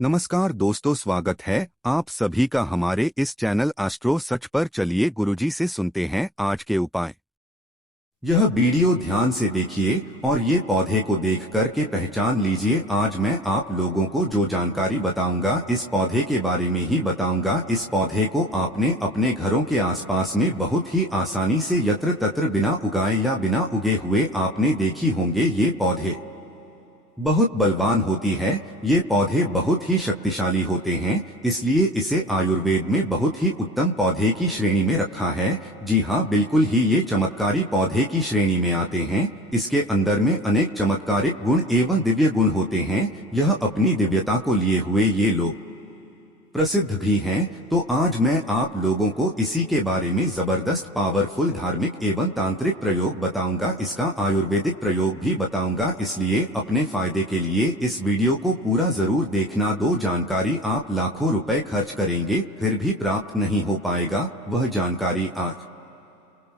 नमस्कार दोस्तों, स्वागत है आप सभी का हमारे इस चैनल एस्ट्रो सच पर। चलिए गुरुजी से सुनते हैं आज के उपाय। यह वीडियो ध्यान से देखिए और ये पौधे को देख कर के पहचान लीजिए। आज मैं आप लोगों को जो जानकारी बताऊंगा इस पौधे के बारे में ही बताऊंगा। इस पौधे को आपने अपने घरों के आसपास में बहुत ही आसानी से यत्र तत्र बिना उगाए या बिना उगे हुए आपने देखी होंगे। ये पौधे बहुत बलवान होती है। ये पौधे बहुत ही शक्तिशाली होते हैं, इसलिए इसे आयुर्वेद में बहुत ही उत्तम पौधे की श्रेणी में रखा है। जी हाँ, बिल्कुल ही ये चमत्कारी पौधे की श्रेणी में आते हैं। इसके अंदर में अनेक चमत्कारिक गुण एवं दिव्य गुण होते हैं। यह अपनी दिव्यता को लिए हुए ये लोग प्रसिद्ध भी हैं। तो आज मैं आप लोगों को इसी के बारे में जबरदस्त पावरफुल धार्मिक एवं तांत्रिक प्रयोग बताऊंगा। इसका आयुर्वेदिक प्रयोग भी बताऊंगा, इसलिए अपने फायदे के लिए इस वीडियो को पूरा जरूर देखना। दो जानकारी आप लाखों रुपए खर्च करेंगे फिर भी प्राप्त नहीं हो पाएगा, वह जानकारी आज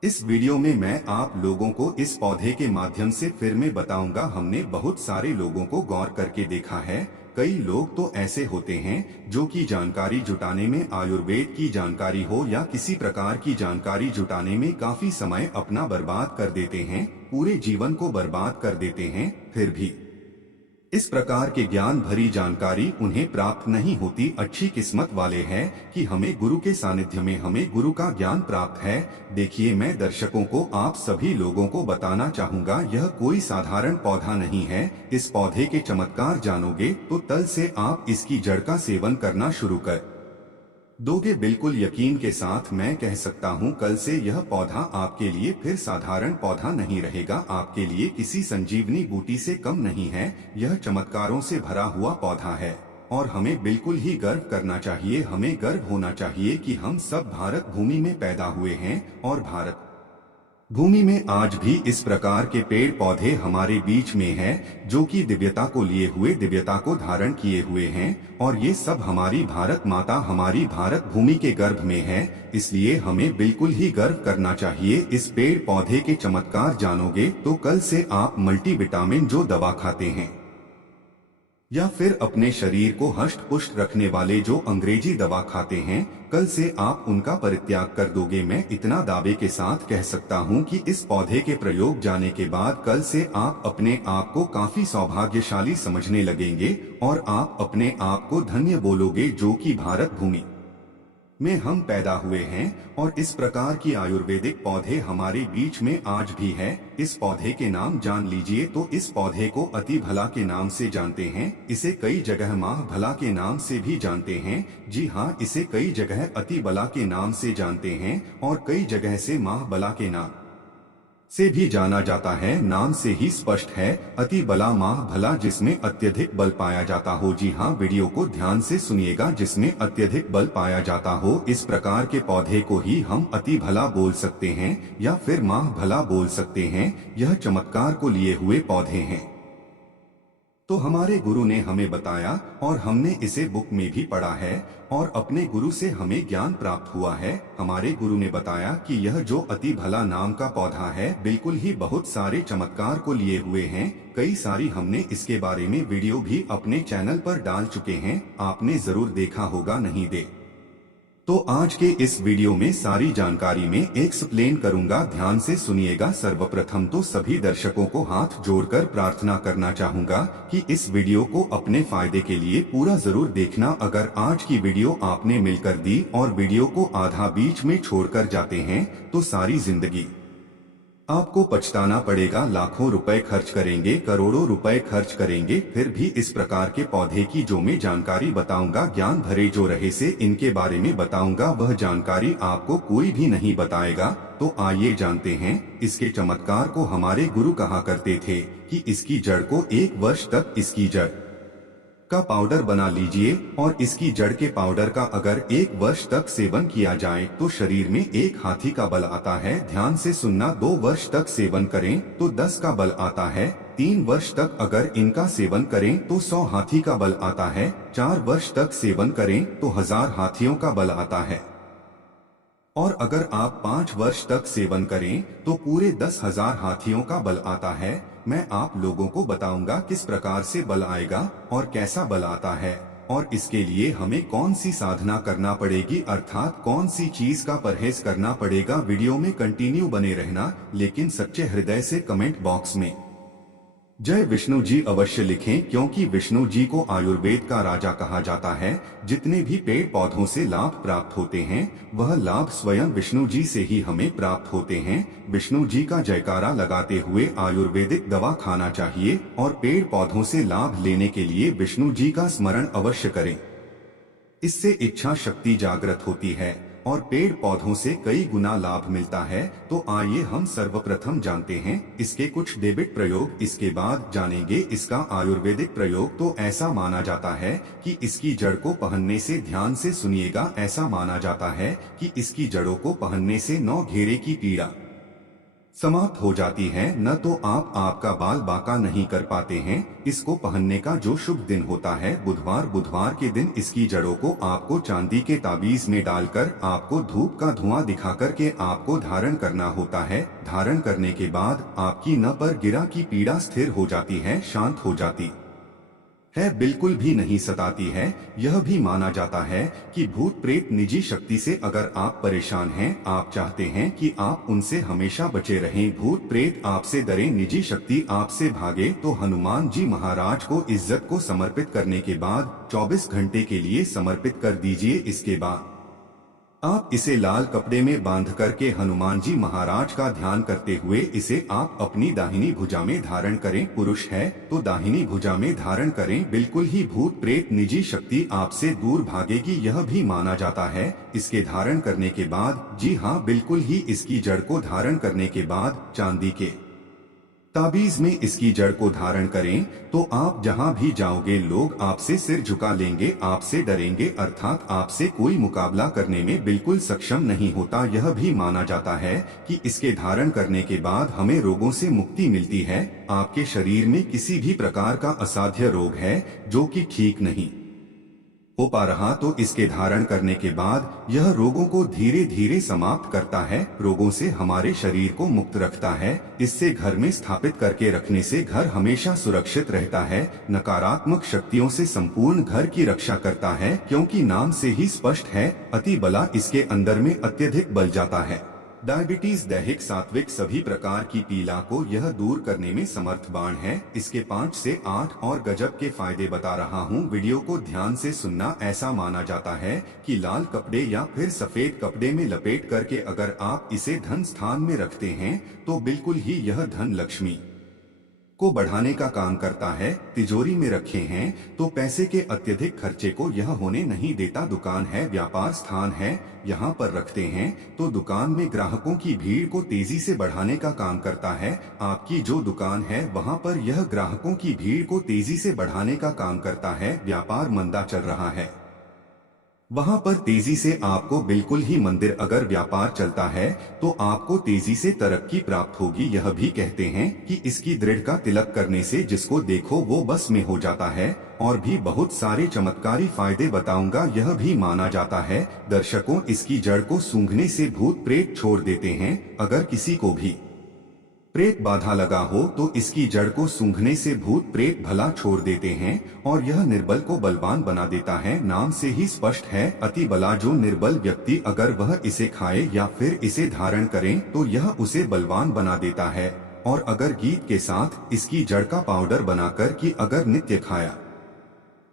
इस वीडियो में मैं आप लोगों को इस पौधे के माध्यम से फिर मैं बताऊंगा। हमने बहुत सारे लोगों को गौर करके देखा है। कई लोग तो ऐसे होते हैं जो कि जानकारी जुटाने में, आयुर्वेद की जानकारी हो या किसी प्रकार की जानकारी जुटाने में काफी समय अपना बर्बाद कर देते हैं, पूरे जीवन को बर्बाद कर देते हैं, फिर भी इस प्रकार के ज्ञान भरी जानकारी उन्हें प्राप्त नहीं होती। अच्छी किस्मत वाले हैं कि हमें गुरु के सानिध्य में हमें गुरु का ज्ञान प्राप्त है। देखिए, मैं दर्शकों को, आप सभी लोगों को बताना चाहूंगा, यह कोई साधारण पौधा नहीं है। इस पौधे के चमत्कार जानोगे तो तल से आप इसकी जड़ का सेवन करना शुरू कर दोगे। बिल्कुल यकीन के साथ मैं कह सकता हूं, कल से यह पौधा आपके लिए फिर साधारण पौधा नहीं रहेगा, आपके लिए किसी संजीवनी बूटी से कम नहीं है। यह चमत्कारों से भरा हुआ पौधा है और हमें बिल्कुल ही गर्व करना चाहिए। हमें गर्व होना चाहिए कि हम सब भारत भूमि में पैदा हुए हैं और भारत भूमि में आज भी इस प्रकार के पेड़ पौधे हमारे बीच में हैं, जो कि दिव्यता को लिए हुए, दिव्यता को धारण किए हुए हैं। और ये सब हमारी भारत माता, हमारी भारत भूमि के गर्भ में है, इसलिए हमें बिल्कुल ही गर्व करना चाहिए। इस पेड़ पौधे के चमत्कार जानोगे तो कल से आप मल्टीविटामिन जो दवा खाते हैं या फिर अपने शरीर को हष्ट पुष्ट रखने वाले जो अंग्रेजी दवा खाते हैं, कल से आप उनका परित्याग कर दोगे। मैं इतना दावे के साथ कह सकता हूं कि इस पौधे के प्रयोग जाने के बाद कल से आप अपने आप को काफी सौभाग्यशाली समझने लगेंगे और आप अपने आप को धन्य बोलोगे, जो कि भारत भूमि में हम पैदा हुए हैं। और इस प्रकार की आयुर्वेदिक पौधे हमारे बीच में आज भी है। इस पौधे के नाम जान लीजिए तो इस पौधे को अति भला के नाम से जानते हैं। इसे कई जगह माह भला के नाम से भी जानते हैं। जी हाँ, इसे कई जगह अति बला के नाम से जानते हैं और कई जगह से माह बला के नाम से भी जाना जाता है। नाम से ही स्पष्ट है, अति बला माह भला, जिसमें अत्यधिक बल पाया जाता हो। जी हाँ, वीडियो को ध्यान से सुनिएगा, जिसमें अत्यधिक बल पाया जाता हो। इस प्रकार के पौधे को ही हम अति भला बोल सकते हैं या फिर माह भला बोल सकते हैं। यह चमत्कार को लिए हुए पौधे हैं तो हमारे गुरु ने हमें बताया और हमने इसे बुक में भी पढ़ा है और अपने गुरु से हमें ज्ञान प्राप्त हुआ है। हमारे गुरु ने बताया कि यह जो अति भला नाम का पौधा है, बिल्कुल ही बहुत सारे चमत्कार को लिए हुए हैं। कई सारी हमने इसके बारे में वीडियो भी अपने चैनल पर डाल चुके हैं, आपने जरूर देखा होगा, नहीं दे तो आज के इस वीडियो में सारी जानकारी में एक्सप्लेन करूंगा, ध्यान से सुनिएगा। सर्वप्रथम तो सभी दर्शकों को हाथ जोड़कर प्रार्थना करना चाहूंगा कि इस वीडियो को अपने फायदे के लिए पूरा जरूर देखना। अगर आज की वीडियो आपने मिलकर दी और वीडियो को आधा बीच में छोड़कर जाते हैं तो सारी जिंदगी आपको पछताना पड़ेगा। लाखों रुपए खर्च करेंगे, करोड़ों रुपए खर्च करेंगे, फिर भी इस प्रकार के पौधे की जो मैं जानकारी बताऊंगा, ज्ञान भरे जो रहे से इनके बारे में बताऊंगा, वह जानकारी आपको कोई भी नहीं बताएगा। तो आइए जानते हैं इसके चमत्कार को। हमारे गुरु कहा करते थे कि इसकी जड़ को 1 वर्ष तक इसकी जड़ का पाउडर बना लीजिए और इसकी जड़ के पाउडर का अगर 1 वर्ष तक सेवन किया जाए तो शरीर में 1 हाथी का बल आता है। ध्यान से सुनना, 2 वर्ष तक सेवन करें तो 10 का बल आता है। 3 वर्ष तक अगर इनका सेवन करें तो 100 हाथी का बल आता है। 4 वर्ष तक सेवन करें तो 1000 हाथियों का बल आता है और अगर आप 5 वर्ष तक सेवन करें तो पूरे 10,000 हाथियों का बल आता है। मैं आप लोगों को बताऊंगा किस प्रकार से बल आएगा और कैसा बल आता है। और इसके लिए हमें कौन सी साधना करना पड़ेगी, अर्थात कौन सी चीज का परहेज करना पड़ेगा। वीडियो में कंटिन्यू बने रहना, लेकिन सच्चे हृदय से कमेंट बॉक्स में जय विष्णु जी अवश्य लिखें, क्योंकि विष्णु जी को आयुर्वेद का राजा कहा जाता है। जितने भी पेड़ पौधों से लाभ प्राप्त होते हैं वह लाभ स्वयं विष्णु जी से ही हमें प्राप्त होते हैं। विष्णु जी का जयकारा लगाते हुए आयुर्वेदिक दवा खाना चाहिए और पेड़ पौधों से लाभ लेने के लिए विष्णु जी का स्मरण अवश्य करें। इससे इच्छा शक्ति जागृत होती है और पेड़ पौधों से कई गुना लाभ मिलता है। तो आइए हम सर्वप्रथम जानते हैं इसके कुछ डेबिट प्रयोग, इसके बाद जानेंगे इसका आयुर्वेदिक प्रयोग। तो ऐसा माना जाता है कि इसकी जड़ को पहनने से, ध्यान से सुनिएगा, ऐसा माना जाता है कि इसकी जड़ों को पहनने से 9 घेरे की पीड़ा समाप्त हो जाती है। न तो आप आपका बाल बांका नहीं कर पाते हैं। इसको पहनने का जो शुभ दिन होता है बुधवार के दिन इसकी जड़ों को आपको चांदी के ताबीज में डालकर आपको धूप का धुआं दिखाकर के आपको धारण करना होता है। धारण करने के बाद आपकी न पर गिरा की पीड़ा स्थिर हो जाती है, शांत हो जाती है, बिल्कुल भी नहीं सताती है। यह भी माना जाता है कि भूत प्रेत निजी शक्ति से अगर आप परेशान हैं, आप चाहते हैं कि आप उनसे हमेशा बचे रहें, भूत प्रेत आपसे डरे, निजी शक्ति आपसे भागे, तो हनुमान जी महाराज को इज्जत को समर्पित करने के बाद 24 घंटे के लिए समर्पित कर दीजिए। इसके बाद आप इसे लाल कपड़े में बांध करके हनुमान जी महाराज का ध्यान करते हुए इसे आप अपनी दाहिनी भुजा में धारण करें। पुरुष है तो दाहिनी भुजा में धारण करें, बिल्कुल ही भूत प्रेत निजी शक्ति आपसे दूर भागेगी। यह भी माना जाता है इसके धारण करने के बाद, जी हाँ बिल्कुल ही, इसकी जड़ को धारण करने के बाद चांदी के ताबीज में इसकी जड़ को धारण करें तो आप जहां भी जाओगे लोग आपसे सिर झुका लेंगे, आपसे डरेंगे, अर्थात आपसे कोई मुकाबला करने में बिल्कुल सक्षम नहीं होता। यह भी माना जाता है कि इसके धारण करने के बाद हमें रोगों से मुक्ति मिलती है। आपके शरीर में किसी भी प्रकार का असाध्य रोग है जो कि ठीक नहीं हो पा रहा, तो इसके धारण करने के बाद यह रोगों को धीरे धीरे समाप्त करता है, रोगों से हमारे शरीर को मुक्त रखता है। इससे घर में स्थापित करके रखने से घर हमेशा सुरक्षित रहता है, नकारात्मक शक्तियों से संपूर्ण घर की रक्षा करता है, क्योंकि नाम से ही स्पष्ट है अति बला इसके अंदर में अत्यधिक बल जाता है। डायबिटीज, दैहिक, सात्विक सभी प्रकार की पीड़ा को यह दूर करने में समर्थ बाण है। इसके 5 से 8 और गजब के फायदे बता रहा हूँ, वीडियो को ध्यान से सुनना। ऐसा माना जाता है कि लाल कपड़े या फिर सफेद कपड़े में लपेट करके अगर आप इसे धन स्थान में रखते हैं तो बिल्कुल ही यह धन लक्ष्मी को बढ़ाने का काम करता है। तिजोरी में रखे हैं तो पैसे के अत्यधिक खर्चे को यह होने नहीं देता। दुकान है, व्यापार स्थान है, यहाँ पर रखते हैं तो दुकान में ग्राहकों की भीड़ को तेजी से बढ़ाने का काम करता है। आपकी जो दुकान है वहाँ पर यह ग्राहकों की भीड़ को तेजी से बढ़ाने का काम करता है। व्यापार मंदा चल रहा है, वहां पर तेजी से आपको बिल्कुल ही मंदिर, अगर व्यापार चलता है तो आपको तेजी से तरक्की प्राप्त होगी। यह भी कहते हैं कि इसकी दृढ़ का तिलक करने से जिसको देखो वो बस में हो जाता है। और भी बहुत सारे चमत्कारी फायदे बताऊंगा। यह भी माना जाता है दर्शकों, इसकी जड़ को सूंघने से भूत प्रेत छोड़ देते हैं। अगर किसी को भी प्रेत बाधा लगा हो तो इसकी जड़ को सूंघने से भूत प्रेत भला छोड़ देते हैं और यह निर्बल को बलवान बना देता है। नाम से ही स्पष्ट है अति बला। जो निर्बल व्यक्ति अगर वह इसे खाए या फिर इसे धारण करें तो यह उसे बलवान बना देता है। और अगर गीत के साथ इसकी जड़ का पाउडर बनाकर कि अगर नित्य खाया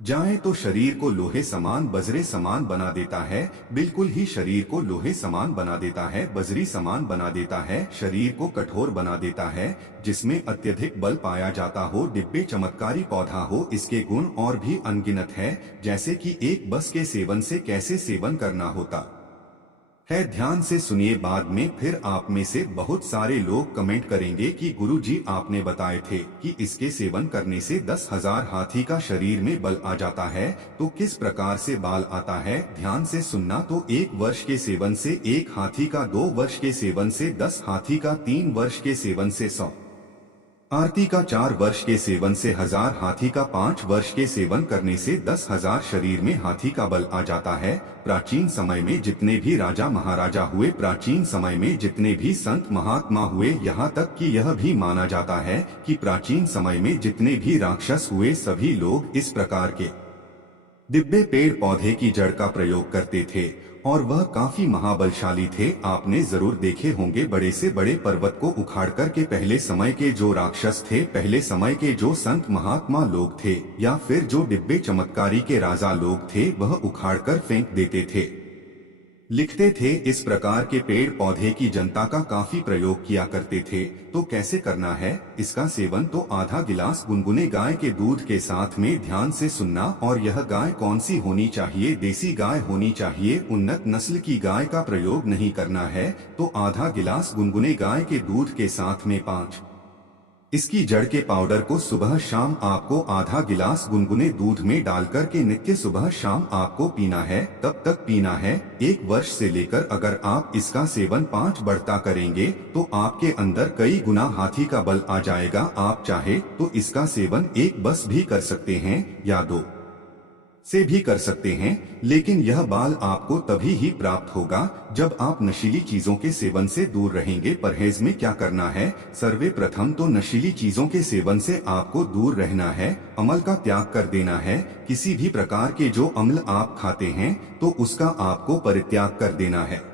जाए तो शरीर को लोहे समान, बजरे समान बना देता है। बिल्कुल ही शरीर को लोहे समान बना देता है, बजरी समान बना देता है, शरीर को कठोर बना देता है, जिसमें अत्यधिक बल पाया जाता हो। दिव्य चमत्कारी पौधा हो, इसके गुण और भी अनगिनत है, जैसे कि एक बस के सेवन से कैसे सेवन करना होता है। ध्यान से सुनिए, बाद में फिर आप में से बहुत सारे लोग कमेंट करेंगे कि गुरुजी आपने बताए थे कि इसके सेवन करने से 10,000 हाथी का शरीर में बल आ जाता है, तो किस प्रकार से बाल आता है। ध्यान से सुनना, तो 1 वर्ष के सेवन से 1 हाथी का, 2 वर्ष के सेवन से 10 हाथी का, 3 वर्ष के सेवन से 100 आरती का, 4 वर्ष के सेवन से 1000 हाथी का, 5 वर्ष के सेवन करने से 10,000 शरीर में हाथी का बल आ जाता है। प्राचीन समय में जितने भी राजा महाराजा हुए, प्राचीन समय में जितने भी संत महात्मा हुए, यहाँ तक कि यह भी माना जाता है कि प्राचीन समय में जितने भी राक्षस हुए, सभी लोग इस प्रकार के डिब्बे पेड़ पौधे की जड़ का प्रयोग करते थे और वह काफी महाबलशाली थे। आपने जरूर देखे होंगे बड़े से बड़े पर्वत को उखाड़कर के पहले समय के जो राक्षस थे, पहले समय के जो संत महात्मा लोग थे या फिर जो डिब्बे चमत्कारी के राजा लोग थे, वह उखाड़कर फेंक देते थे। लिखते थे इस प्रकार के पेड़ पौधे की जनता का काफी प्रयोग किया करते थे। तो कैसे करना है इसका सेवन? तो आधा गिलास गुनगुने गाय के दूध के साथ में ध्यान से सुनना। और यह गाय कौन सी होनी चाहिए? देसी गाय होनी चाहिए, उन्नत नस्ल की गाय का प्रयोग नहीं करना है। तो आधा गिलास गुनगुने गाय के दूध के साथ में 5 इसकी जड़ के पाउडर को सुबह शाम आपको आधा गिलास गुनगुने दूध में डालकर के नित्य सुबह शाम आपको पीना है। तब तक पीना है 1 वर्ष से लेकर। अगर आप इसका सेवन 5 बढ़ता करेंगे तो आपके अंदर कई गुना हाथी का बल आ जाएगा। आप चाहे तो इसका सेवन 1 बस भी कर सकते हैं या 2 से भी कर सकते हैं, लेकिन यह बाल आपको तभी ही प्राप्त होगा जब आप नशीली चीजों के सेवन से दूर रहेंगे। परहेज में क्या करना है? सर्वे प्रथम तो नशीली चीजों के सेवन से आपको दूर रहना है, अमल का त्याग कर देना है। किसी भी प्रकार के जो अम्ल आप खाते हैं तो उसका आपको परित्याग कर देना है।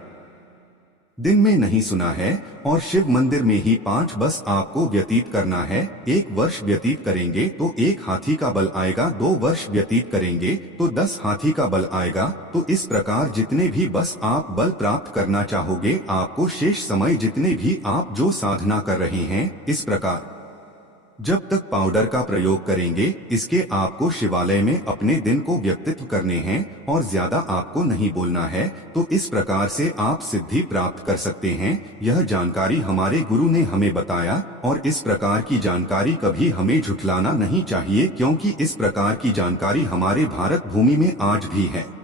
दिन में नहीं सुना है और शिव मंदिर में ही 5 बस आपको व्यतीत करना है। 1 वर्ष व्यतीत करेंगे तो 1 हाथी का बल आएगा, 2 वर्ष व्यतीत करेंगे तो 10 हाथी का बल आएगा। तो इस प्रकार जितने भी बस आप बल प्राप्त करना चाहोगे, आपको शेष समय जितने भी आप जो साधना कर रहे हैं, इस प्रकार जब तक पाउडर का प्रयोग करेंगे, इसके आपको शिवालय में अपने दिन को व्यतीत करने हैं और ज्यादा आपको नहीं बोलना है। तो इस प्रकार से आप सिद्धि प्राप्त कर सकते हैं। यह जानकारी हमारे गुरु ने हमें बताया और इस प्रकार की जानकारी कभी हमें झुठलाना नहीं चाहिए, क्योंकि इस प्रकार की जानकारी हमारे भारत भूमि में आज भी है।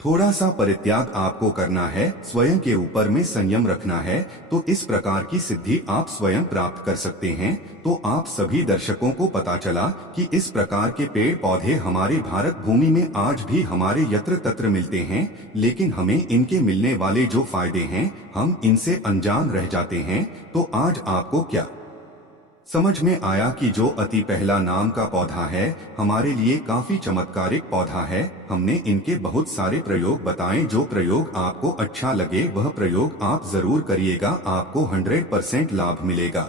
थोड़ा सा परित्याग आपको करना है, स्वयं के ऊपर में संयम रखना है, तो इस प्रकार की सिद्धि आप स्वयं प्राप्त कर सकते हैं। तो आप सभी दर्शकों को पता चला कि इस प्रकार के पेड़ पौधे हमारे भारत भूमि में आज भी हमारे यत्र तत्र मिलते हैं, लेकिन हमें इनके मिलने वाले जो फायदे हैं, हम इनसे अनजान रह जाते हैं। तो आज आपको क्या समझ में आया कि जो अति पहला नाम का पौधा है हमारे लिए काफी चमत्कारिक पौधा है। हमने इनके बहुत सारे प्रयोग बताए। जो प्रयोग आपको अच्छा लगे वह प्रयोग आप जरूर करिएगा, आपको 100% लाभ मिलेगा।